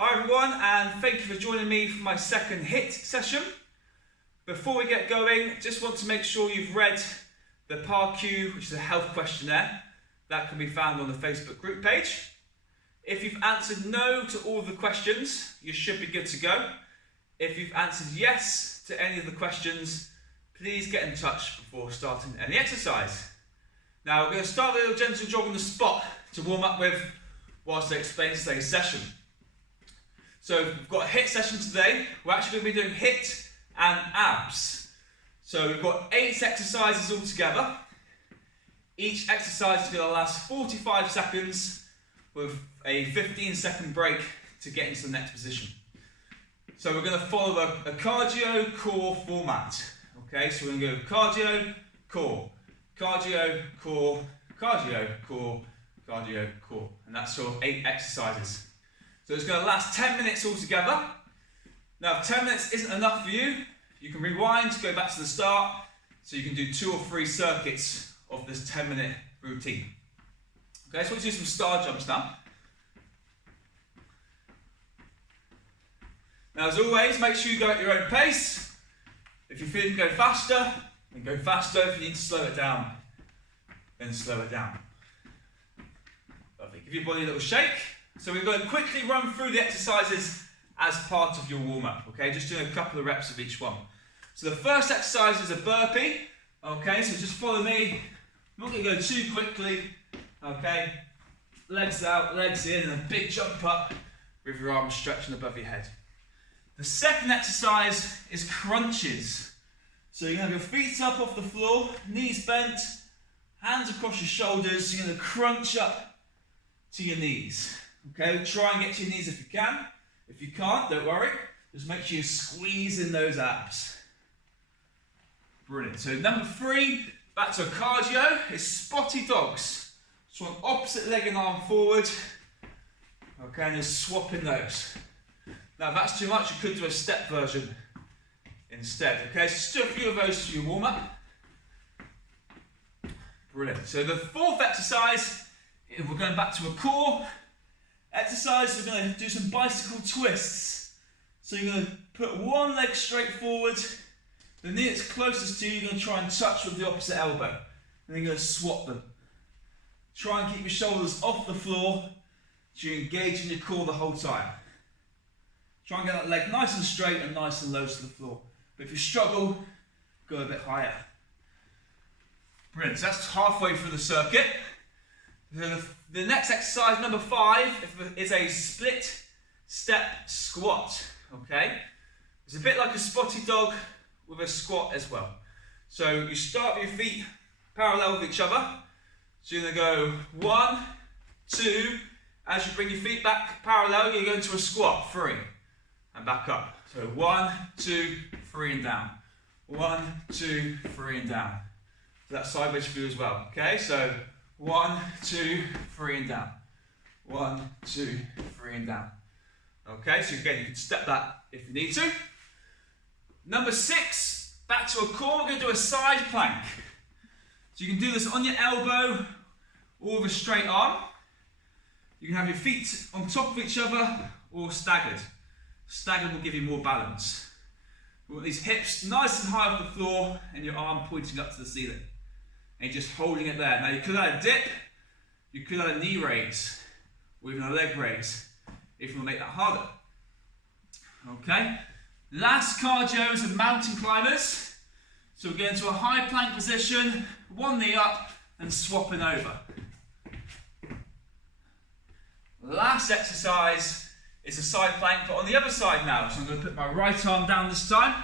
Hi everyone, and thank you for joining me for my second HIT session. Before we get going, just want to make sure you've read the PAR-Q, which is a health questionnaire that can be found on the Facebook group page. If you've answered no to all the questions, you should be good to go. If you've answered yes to any of the questions, please get in touch before starting any exercise. Now we're going to start with a little gentle jog on the spot to warm up with whilst I explain today's session. So we've got a HIT session today. We're actually going to be doing HIT and abs. So we've got 8 exercises all together. Each exercise is going to last 45 seconds with a 15-second break to get into the next position. So we're going to follow a cardio core format. Okay, so we're going to go cardio, core, cardio, core, cardio, core, cardio, core. And that's for 8 exercises. So it's going to last 10 minutes altogether. Now if 10 minutes isn't enough for you, you can rewind, go back to the start, so you can do 2 or 3 circuits of this 10-minute routine. Okay, so let's do some star jumps now. Now as always, make sure you go at your own pace. If you feel you can go faster, then go faster. If you need to slow it down, then slow it down. Lovely. Give your body a little shake. So we're going to quickly run through the exercises as part of your warm-up, okay? Just doing a couple of reps of each one. So the first exercise is a burpee, okay? So just follow me. I'm not going to go too quickly, okay? Legs out, legs in, and a big jump up with your arms stretching above your head. The second exercise is crunches. So you have your feet up off the floor, knees bent, hands across your shoulders. You're going to crunch up to your knees. Okay, try and get to your knees if you can. If you can't, don't worry. Just make sure you squeeze in those abs. Brilliant. So number 3, back to a cardio, is spotty dogs. So on opposite leg and arm forward. Okay, and just swapping those. Now if that's too much, you could do a step version instead. Okay, so just do a few of those for your warm-up. Brilliant. So the fourth exercise, we're going back to a core exercise. We're going to do some bicycle twists. So you're going to put one leg straight forward, the knee that's closest to you, you're going to try and touch with the opposite elbow. And then you're going to swap them. Try and keep your shoulders off the floor so you engage in your core the whole time. Try and get that leg nice and straight and nice and low to the floor. But if you struggle, go a bit higher. Brilliant. So that's halfway through the circuit. The next exercise, number 5, is a split step squat. Okay, it's a bit like a spotty dog with a squat as well. So you start with your feet parallel with each other. So you're going to go 1, 2. As you bring your feet back parallel, you're going to a squat, 3, and back up. So 1, 2, 3, and down. 1, 2, 3, and down. So that's sideways view as well. Okay, so 1, 2, 3, and down. 1, 2, 3, and down. Okay, so again, you can step that if you need to. Number 6, back to a core, we're going to do a side plank. So you can do this on your elbow or with a straight arm. You can have your feet on top of each other or staggered. Staggered will give you more balance. We want these hips nice and high off the floor and your arm pointing up to the ceiling. And just holding it there. Now you could add a dip, you could add a knee raise, or even a leg raise, if you want to make that harder. Okay, last cardio is the mountain climbers. So we're going to a high plank position, one knee up and swapping over. Last exercise is a side plank, but on the other side now. So I'm going to put my right arm down this time,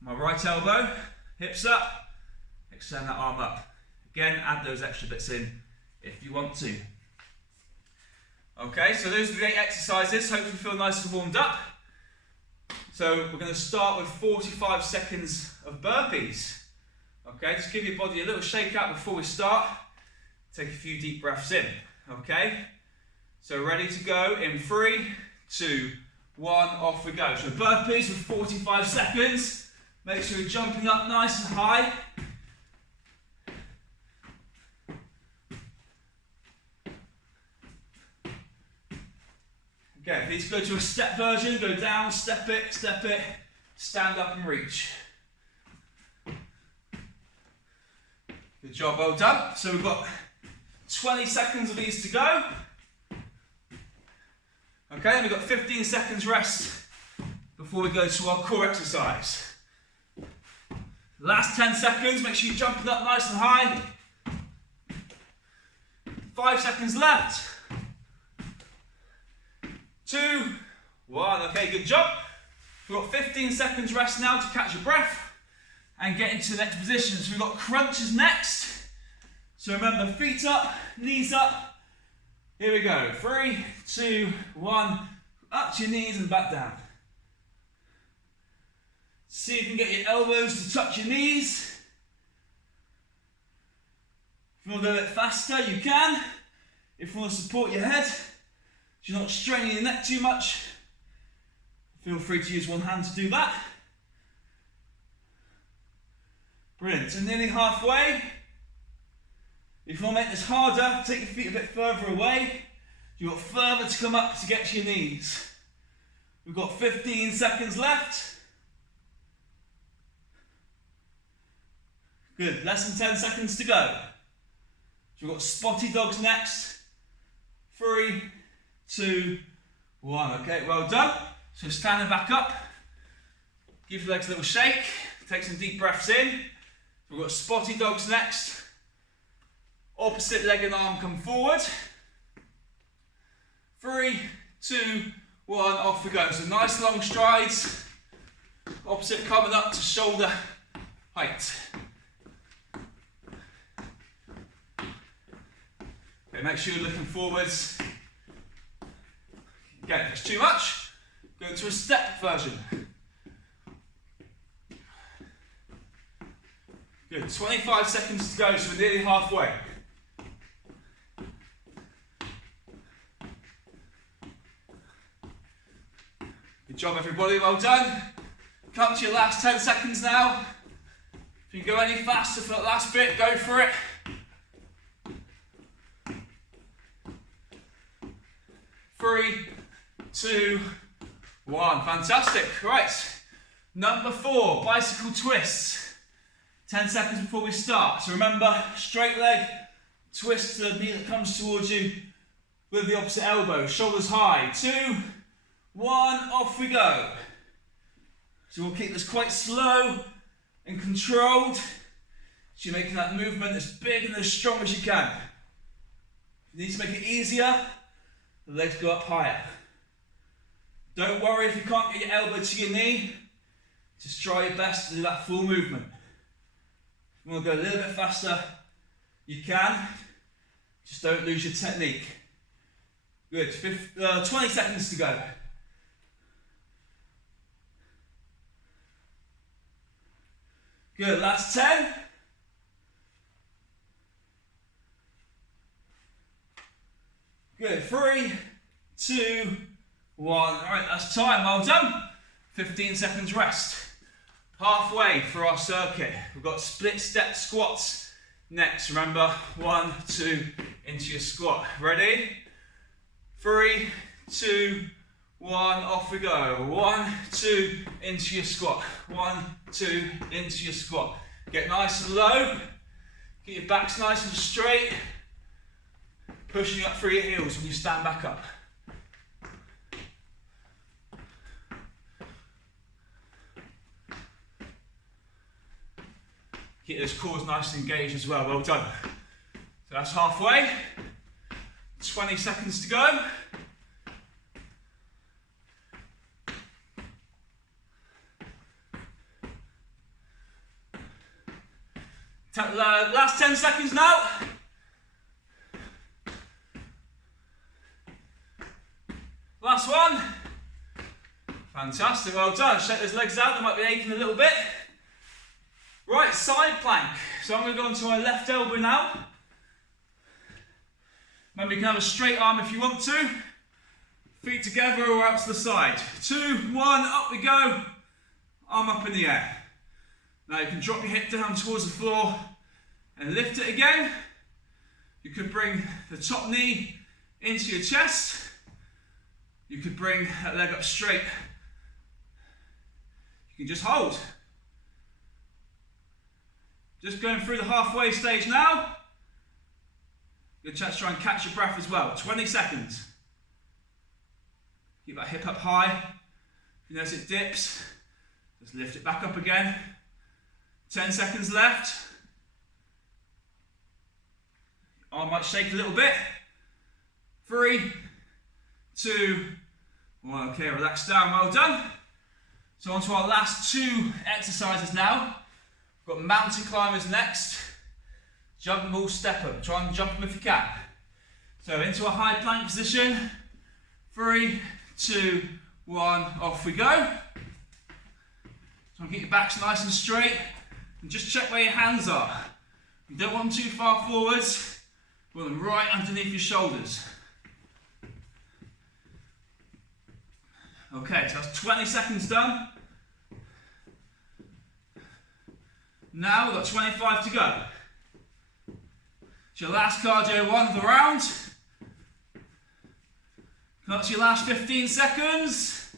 my right elbow, hips up, extend that arm up. Again, add those extra bits in if you want to. Okay, so those are the 8 exercises. Hopefully you feel nice and warmed up. So we're going to start with 45 seconds of burpees. Okay, just give your body a little shake out before we start. Take a few deep breaths in. Okay, so ready to go in 3, 2, 1, off we go. So burpees for 45 seconds. Make sure you're jumping up nice and high. Okay, if you need to go to a step version, go down, step it, stand up and reach. Good job, well done. So we've got 20 seconds of these to go. Okay, then we've got 15 seconds rest before we go to our core exercise. Last 10 seconds, make sure you're jumping up nice and high. 5 seconds left. 2, 1, okay, good job. We've got 15 seconds rest now to catch your breath and get into the next position. So we've got crunches next. So remember, feet up, knees up. Here we go, 3, 2, 1, up to your knees and back down. See if you can get your elbows to touch your knees. If you want to go a bit faster, you can. If you want to support your head, so you're not straining your neck too much, feel free to use one hand to do that. Brilliant, so nearly halfway. If you want to make this harder, take your feet a bit further away. You've got further to come up to get to your knees. We've got 15 seconds left. Good, less than 10 seconds to go. So we've got spotty dogs next. 3, 2, 1. Okay, well done. So standing back up. Give your legs a little shake. Take some deep breaths in. We've got spotty dogs next. Opposite leg and arm come forward. 3, 2, 1, off we go. So nice long strides. Opposite coming up to shoulder height. Okay, make sure you're looking forwards. Again, if it's too much, go to a step version. Good, 25 seconds to go, so we're nearly halfway. Good job everybody, well done. Come to your last 10 seconds now. If you can go any faster for that last bit, go for it. 3, 2, 1, fantastic. Right, number 4, bicycle twists. 10 seconds before we start. So remember, straight leg, twist to the knee that comes towards you with the opposite elbow, shoulders high. 2, 1, off we go. So we'll keep this quite slow and controlled. So you're making that movement as big and as strong as you can. If you need to make it easier, the legs go up higher. Don't worry if you can't get your elbow to your knee. Just try your best to do that full movement. If you want to go a little bit faster, you can. Just don't lose your technique. Good, 20 seconds to go. Good, last 10. Good, 3, 2, 1. All right, that's time, well done. 15 seconds rest. Halfway for our circuit. We've got split step squats next. Remember, 1, 2, into your squat. Ready? 3, 2, 1, off we go. 1, 2, into your squat. 1, 2, into your squat. Get nice and low. Get your backs nice and straight. Pushing up through your heels when you stand back up. Keep those cores nice and engaged as well. Well done. So that's halfway. 20 seconds to go. Last 10 seconds now. Last one. Fantastic, well done. Shake those legs out, they might be aching a little bit. Right, side plank. So I'm going to go onto my left elbow now. Remember, you can have a straight arm if you want to. Feet together or out to the side. 2, 1, up we go. Arm up in the air. Now you can drop your hip down towards the floor and lift it again. You could bring the top knee into your chest. You could bring that leg up straight. You can just hold. Just going through the halfway stage now. Good chance to try and catch your breath as well. 20 seconds. Keep that hip up high. If you notice it dips, just lift it back up again. 10 seconds left. Arm might shake a little bit. 3, 2, 1. Okay, relax down, well done. So on to our last 2 exercises now. We've got mountain climbers next. Jump them all, step up. Try and jump them if you can. So into a high plank position. 3, 2, 1, off we go. Try and get your backs nice and straight. And just check where your hands are. You don't want them too far forwards. You want them right underneath your shoulders. Okay, so that's 20 seconds done. Now we've got 25 to go. It's your last cardio one of the round. That's your last 15 seconds.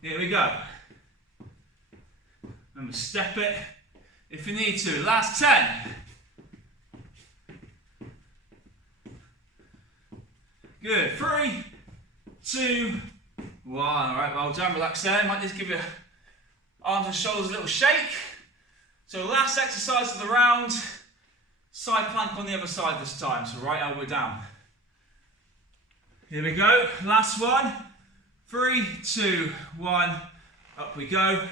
Here we go. Remember, step it if you need to. Last 10. Good. 3, 2, 1. All right, well done. Relax there. Might just give your arms and shoulders a little shake. So last exercise of the round. Side plank on the other side this time. So right elbow down. Here we go. Last one. 3, 2, 1. Up we go.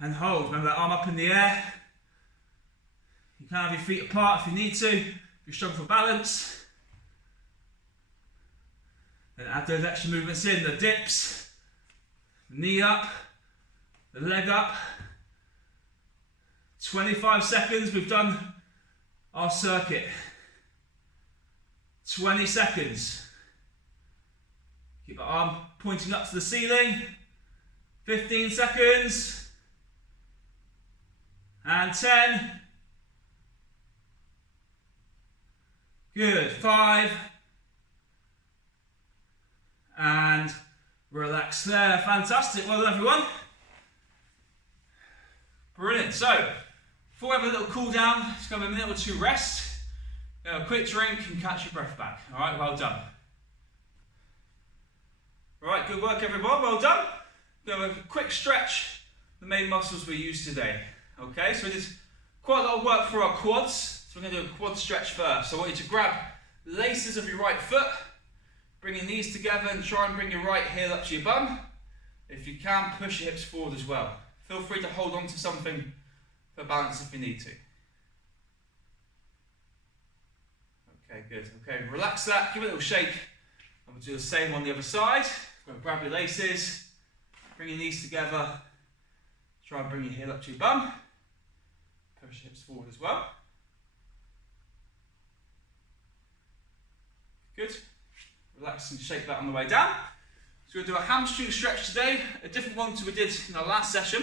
And hold. Remember that arm up in the air. You can have your feet apart if you need to. If you're struggling for balance. Then add those extra movements in. The dips. The knee up. The leg up. 25 seconds. We've done our circuit. 20 seconds. Keep our arm pointing up to the ceiling. 15 seconds. And 10. Good. 5. And relax there. Fantastic. Well done, everyone. Brilliant. So, before we have a little cool down, just have a minute or 2 rest. A quick drink and catch your breath back. All right, well done. All right, good work, everyone. Well done. We'll have a quick stretch the main muscles we used today. Okay, so we did quite a lot of work for our quads. So we're going to do a quad stretch first. So I want you to grab the laces of your right foot, bring your knees together and try and bring your right heel up to your bum. If you can, push your hips forward as well. Feel free to hold on to something for balance if you need to. Okay, good. Okay, relax that, give it a little shake. And we'll do the same on the other side. Grab your laces, bring your knees together, try and bring your heel up to your bum. Push your hips forward as well. Good. Relax and shake that on the way down. So we'll do a hamstring stretch today, a different one to we did in our last session.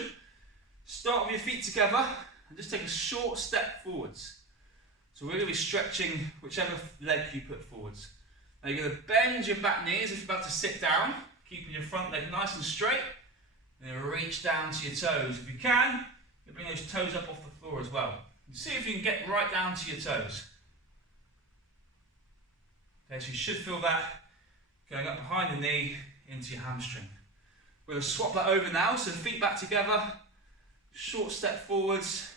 Start with your feet together and just take a short step forwards. So we're going to be stretching whichever leg you put forwards. Now you're going to bend your back knees if you're about to sit down, keeping your front leg nice and straight. And then reach down to your toes. If you can, you bring those toes up off the floor as well. And see if you can get right down to your toes. Okay, so you should feel that going up behind the knee into your hamstring. We're going to swap that over now, so feet back together, short step forwards,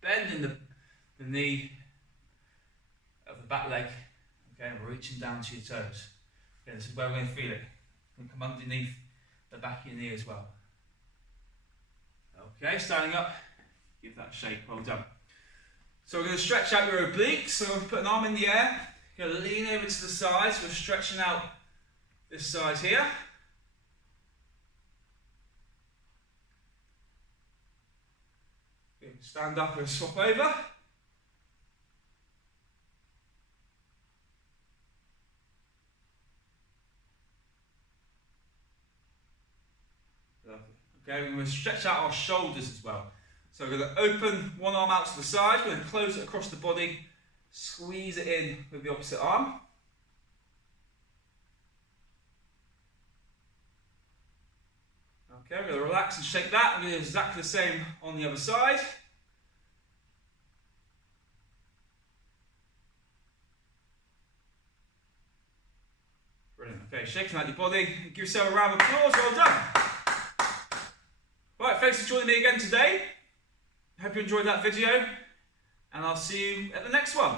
bending the knee of the back leg, okay, and reaching down to your toes. Okay, this is where we're going to feel it. We're going to come underneath the back of your knee as well. Okay, standing up, give that shake, well done. So we're going to stretch out your obliques, so we'll put an arm in the air, you're going to lean over to the side, so we're stretching out this side here. Good. Stand up and swap over. Lovely. Okay, we're going to stretch out our shoulders as well. So we're going to open one arm out to the side, we're going to close it across the body, squeeze it in with the opposite arm. Okay, we're going to relax and shake that. We're going to do exactly the same on the other side. Brilliant. Okay, shaking out your body. Give yourself a round of applause. Well done. Right, thanks for joining me again today. Hope you enjoyed that video, and I'll see you at the next one.